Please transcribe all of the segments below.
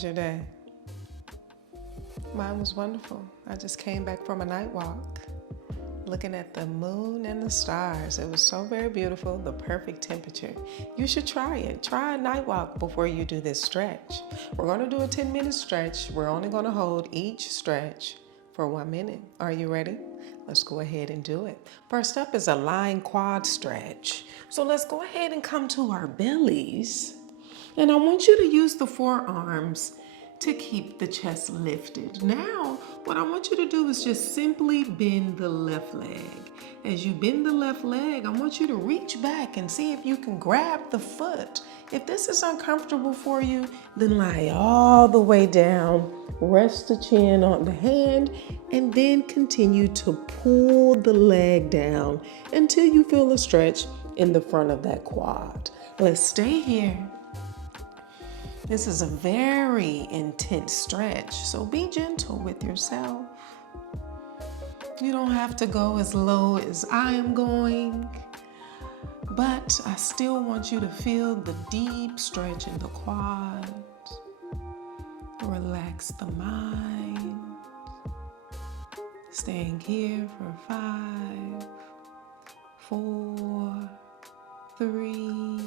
was your day? Mine was wonderful. I just came back from a night walk, looking at the moon and the stars. It was so very beautiful, the perfect temperature. You should try it. Try a night walk before you do this stretch. We're going to do a 10-minute stretch. We're only going to hold each stretch for 1 minute. Are you ready? Let's go ahead and do it. First up is a lying quad stretch. So let's go ahead and come to our bellies. And I want you to use the forearms to keep the chest lifted. Now, what I want you to do is just simply bend the left leg. As you bend the left leg, I want you to reach back and see if you can grab the foot. If this is uncomfortable for you, then lie all the way down. Rest the chin on the hand and then continue to pull the leg down until you feel a stretch in the front of that quad. Let's stay here. This is a very intense stretch, so be gentle with yourself. You don't have to go as low as I am going, but I still want you to feel the deep stretch in the quads. Relax the mind. Staying here for 5, 4, 3,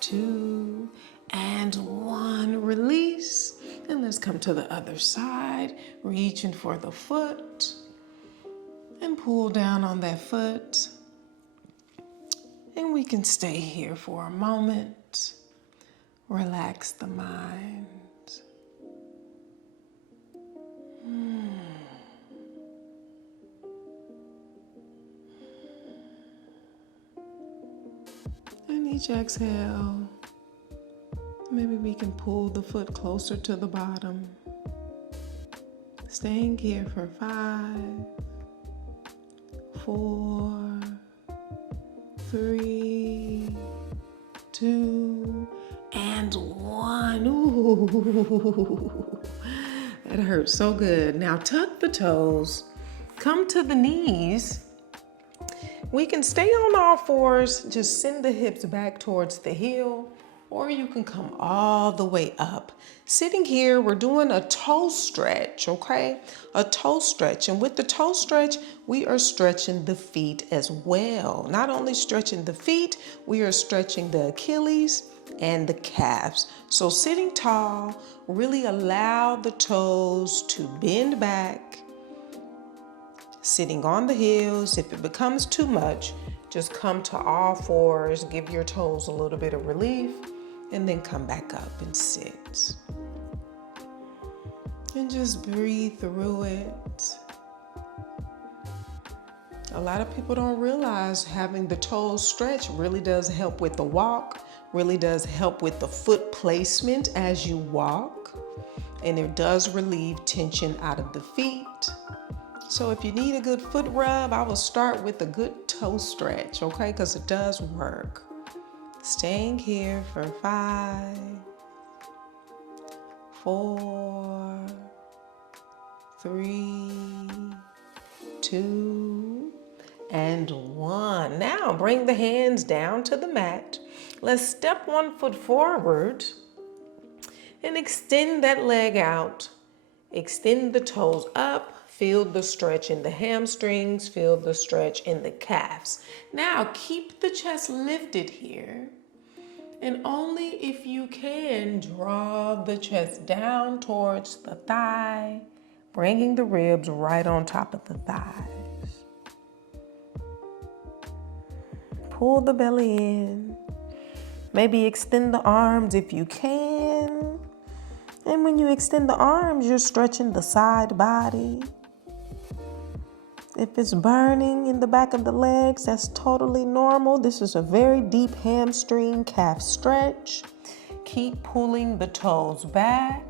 2, and 1. Release. And let's come to the other side, reaching for the foot and pull down on that foot. And we can stay here for a moment. Relax the mind. And each exhale, maybe we can pull the foot closer to the bottom. Staying here for 5, 4, 3, 2, and 1. Ooh, that hurts so good. Now tuck the toes, come to the knees. We can stay on all fours, just send the hips back towards the heel, or you can come all the way up. Sitting here, we're doing a toe stretch, okay? A toe stretch. And with the toe stretch, we are stretching the feet as well. Not only stretching the feet, we are stretching the Achilles and the calves. So sitting tall, really allow the toes to bend back. Sitting on the heels. If it becomes too much, just come to all fours, give your toes a little bit of relief, and then come back up and sit. And just breathe through it. A lot of people don't realize having the toes stretch really does help with the walk, really does help with the foot placement as you walk, and it does relieve tension out of the feet. So if you need a good foot rub, I will start with a good toe stretch, okay? Because it does work. Staying here for 5, 4, 3, 2, and 1. Now bring the hands down to the mat. Let's step 1 foot forward and extend that leg out. Extend the toes up. Feel the stretch in the hamstrings, feel the stretch in the calves. Now keep the chest lifted here, and only if you can draw the chest down towards the thigh, bringing the ribs right on top of the thighs. Pull the belly in. Maybe extend the arms if you can. And when you extend the arms, you're stretching the side body. If it's burning in the back of the legs, that's totally normal. This is a very deep hamstring calf stretch. Keep pulling the toes back.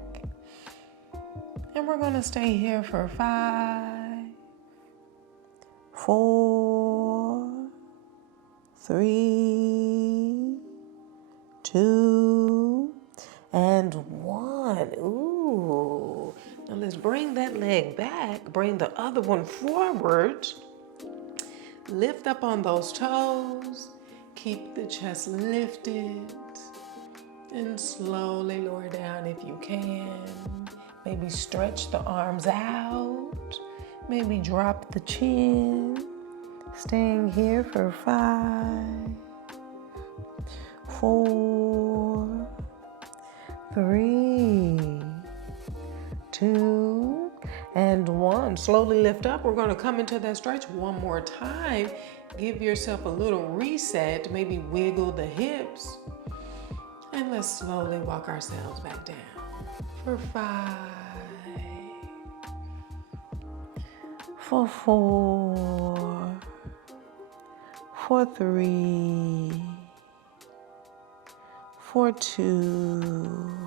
And we're gonna stay here for 5, 4, 3, 2, and 1. Ooh. Now let's bring that leg back. Bring the other one forward. Lift up on those toes. Keep the chest lifted. And slowly lower down if you can. Maybe stretch the arms out. Maybe drop the chin. Staying here for 5, 4, 3, 2, and 1. Slowly lift up. We're going to come into that stretch one more time. Give yourself a little reset. Maybe wiggle the hips. And let's slowly walk ourselves back down. For 5, for 4, for 3, for 2,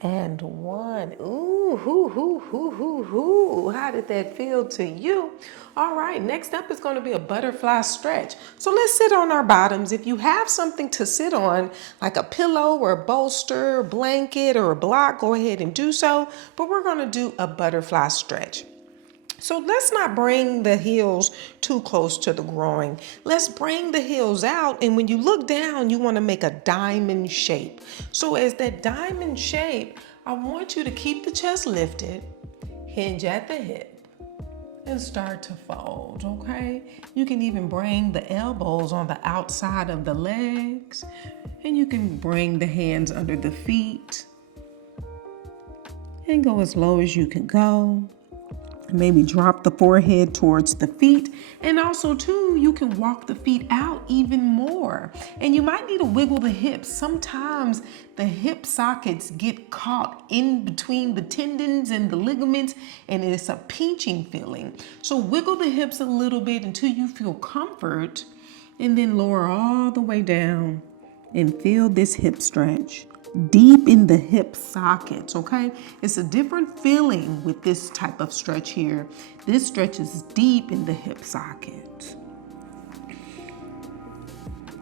and 1. Ooh, hoo, hoo, hoo, hoo, hoo. How did that feel to you? All right, next up is going to be a butterfly stretch. So let's sit on our bottoms. If you have something to sit on, like a pillow or a bolster, blanket, or a block, go ahead and do so. But we're going to do a butterfly stretch. So let's not bring the heels too close to the groin. Let's bring the heels out, and when you look down, you want to make a diamond shape. So as that diamond shape, I want you to keep the chest lifted, hinge at the hip, and start to fold, okay? You can even bring the elbows on the outside of the legs, and you can bring the hands under the feet, and go as low as you can go. Maybe drop the forehead towards the feet. And also too, you can walk the feet out even more. And you might need to wiggle the hips. Sometimes the hip sockets get caught in between the tendons and the ligaments, and it's a pinching feeling. So wiggle the hips a little bit until you feel comfort, and then lower all the way down and feel this hip stretch. Deep in the hip sockets, okay? It's a different feeling with this type of stretch here. This stretch is deep in the hip socket.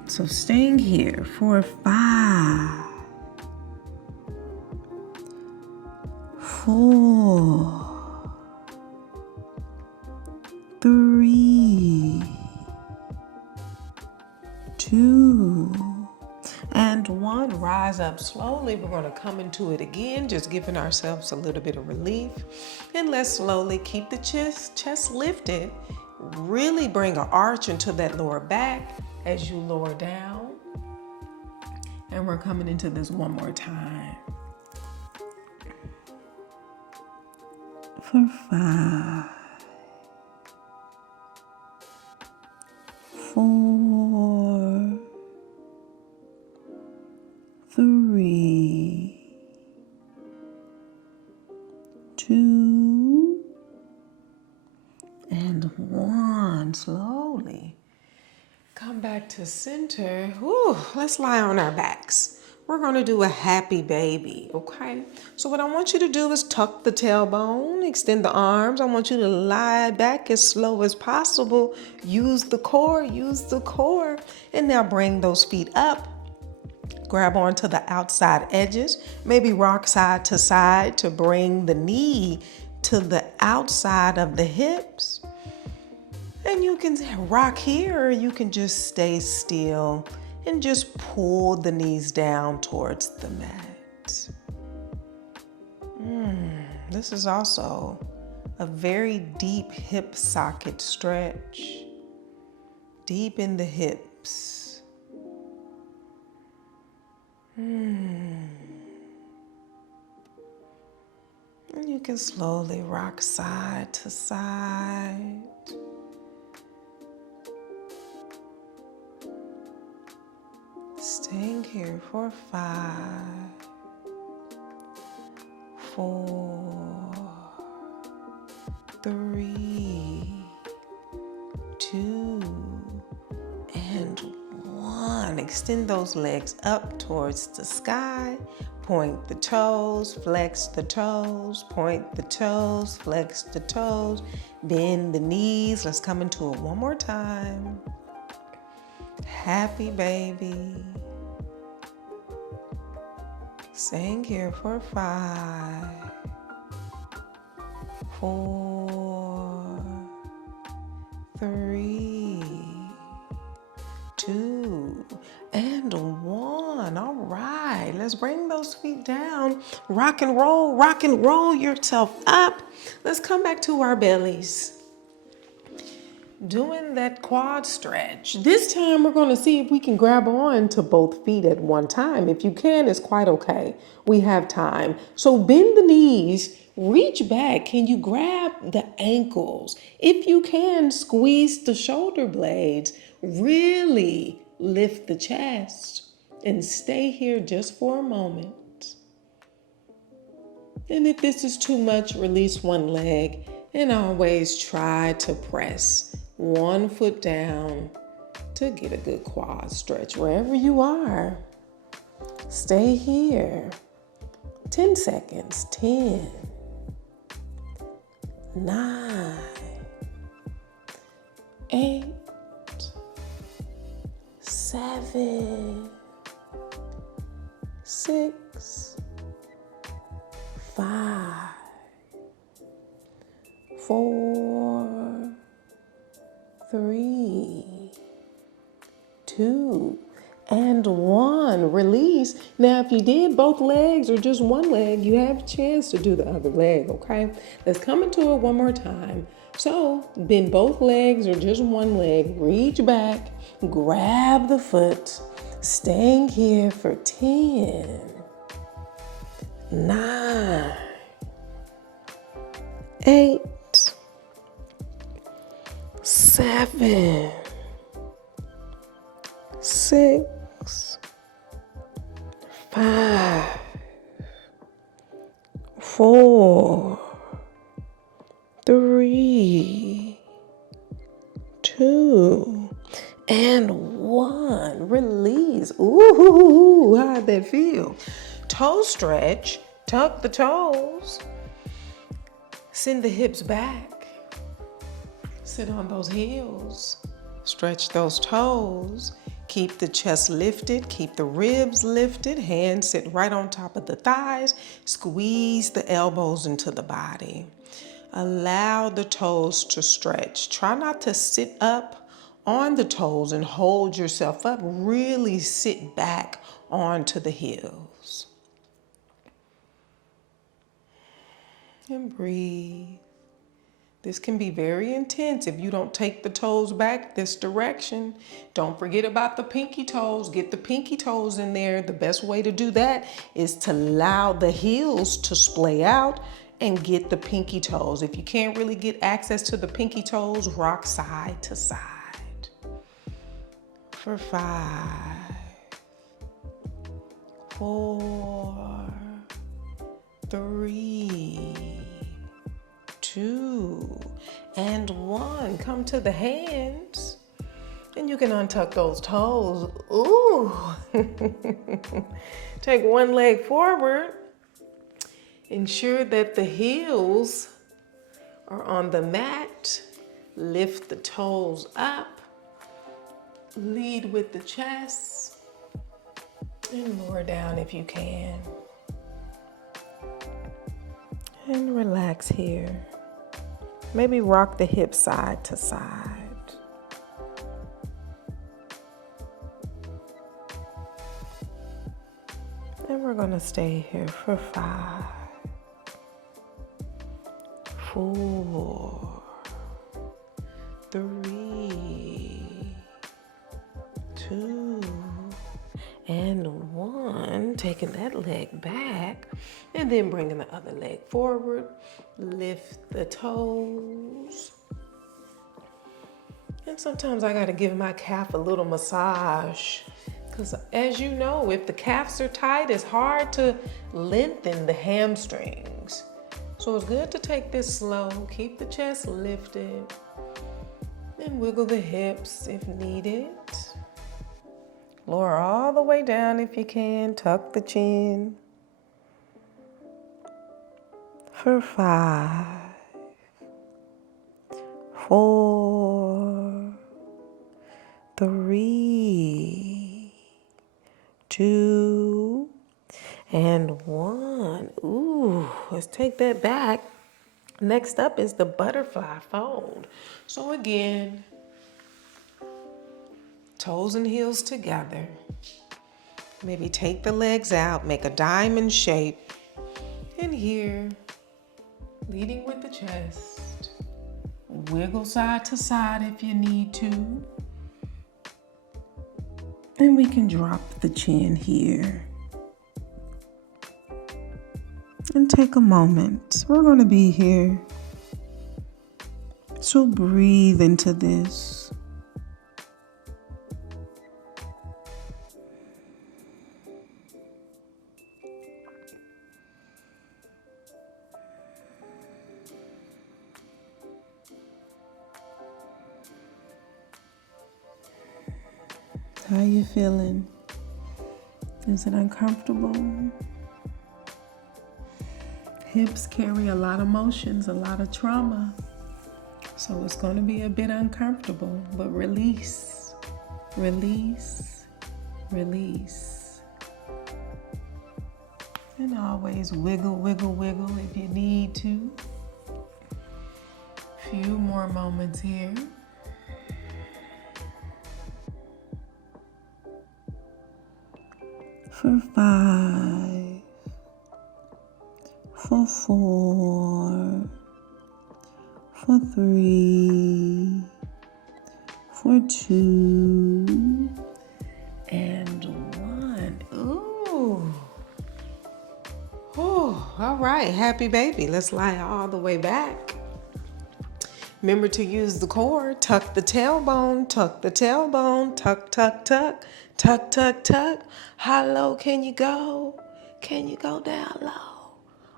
So staying here for 5, 4, 3, 2, and 1. Rise up slowly. We're going to come into it again, just giving ourselves a little bit of relief. And let's slowly keep the chest lifted. Really bring an arch into that lower back as you lower down. And we're coming into this one more time. For 5, 4, 3, 2, and 1. Slowly come back to center. Whew, let's lie on our backs. We're going to do a happy baby, okay? So what I want you to do is tuck the tailbone, extend the arms. I want you to lie back as slow as possible. Use the core, and now bring those feet up. Grab onto the outside edges, maybe rock side to side to bring the knee to the outside of the hips. And you can rock here, or you can just stay still and just pull the knees down towards the mat. This is also a very deep hip socket stretch, deep in the hips. And you can slowly rock side to side. Staying here for 5, 4, 3, 2, and 1. Extend those legs up towards the sky. Point the toes, flex the toes, point the toes, flex the toes, bend the knees. Let's come into it one more time. Happy baby. Staying here for 5, 4, 3, 2, and 1. All right. Let's bring those feet down. Rock and roll yourself up. Let's come back to our bellies. Doing that quad stretch. This time we're going to see if we can grab on to both feet at one time. If you can, it's quite okay. We have time. So bend the knees, reach back. Can you grab the ankles? If you can, squeeze the shoulder blades. Really lift the chest and stay here just for a moment. And if this is too much, release one leg and always try to press one foot down to get a good quad stretch wherever you are. Stay here. 10 seconds. 10, 9, 8, 7, 6, 5, 4, 3, 2, and 1. Release. Now, if you did both legs or just one leg, you have a chance to do the other leg, okay? Let's come into it one more time. So, bend both legs or just one leg. Reach back, grab the foot, staying here for 10, 9, 8, 7, 6, 5, 4, 3, 2, and 1. Release. Ooh, how'd that feel? Toe stretch. Tuck the toes. Send the hips back. Sit on those heels. Stretch those toes. Keep the chest lifted. Keep the ribs lifted. Hands sit right on top of the thighs. Squeeze the elbows into the body. Allow the toes to stretch. Try not to sit up on the toes and hold yourself up. Really sit back onto the heels. And breathe. This can be very intense if you don't take the toes back this direction. Don't forget about the pinky toes. Get the pinky toes in there. The best way to do that is to allow the heels to splay out and get the pinky toes. If you can't really get access to the pinky toes, rock side to side. For 5, 4, 3, 2, and 1. Come to the hands. And you can untuck those toes. Ooh. Take one leg forward. Ensure that the heels are on the mat. Lift the toes up. Lead with the chest. And lower down if you can. And relax here. Maybe rock the hips side to side. And we're going to stay here for 5, 4, 3, 2, and 1. Taking that leg back and then bringing the other leg forward. Lift the toes. And sometimes I got to give my calf a little massage. Because as you know, if the calves are tight, it's hard to lengthen the hamstrings. So it's good to take this slow. Keep the chest lifted. And wiggle the hips if needed. Lower all the way down if you can. Tuck the chin. For 5, 4, 3, 2, and 1. Ooh, let's take that back. Next up is the butterfly fold. So again, toes and heels together. Maybe take the legs out, make a diamond shape. And here, leading with the chest. Wiggle side to side if you need to. And we can drop the chin here. And take a moment. We're going to be here. So breathe into this. How you feeling? Is it uncomfortable? Hips carry a lot of emotions, a lot of trauma. So it's going to be a bit uncomfortable, but release, release, release. And always wiggle, wiggle, wiggle if you need to. Few more moments here. For 5, for 4, for 3, for 2, and 1. Ooh. Oh, all right, happy baby. Let's lie all the way back. Remember to use the core. Tuck the tailbone, tuck the tailbone, tuck, tuck, tuck, tuck, tuck, tuck. How low can you go? Can you go down low?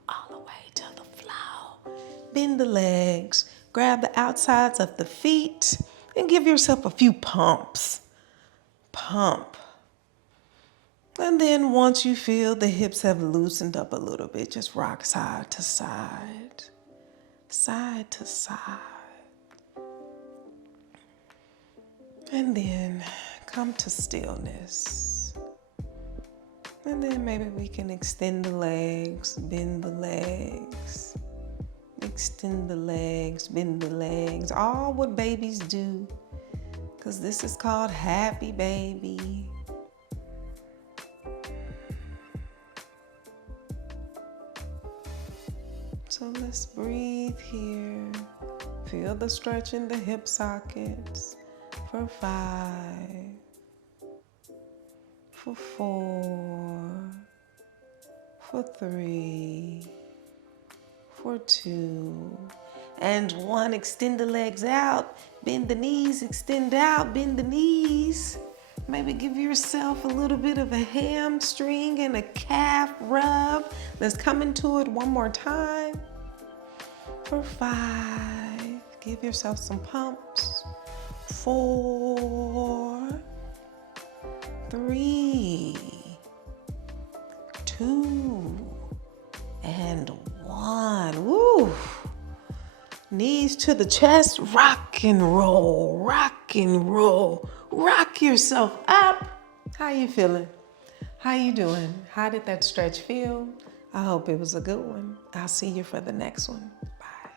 All the way to the floor. Bend the legs, grab the outsides of the feet, and give yourself a few pumps. Pump. And then once you feel the hips have loosened up a little bit, just rock side to side, side to side. And then come to stillness. And then maybe we can extend the legs, bend the legs, extend the legs, bend the legs. All what babies do, because this is called happy baby. So let's breathe here. Feel the stretch in the hip sockets. For 5, for 4, for 3, for 2, and 1. Extend the legs out, bend the knees, extend out, bend the knees. Maybe give yourself a little bit of a hamstring and a calf rub. Let's come into it one more time. For 5, give yourself some pumps. 4, 3, 2, and 1. Woo! Knees to the chest, rock and roll, rock and roll. Rock yourself up. How you feeling? How you doing? How did that stretch feel? I hope it was a good one. I'll see you for the next one. Bye.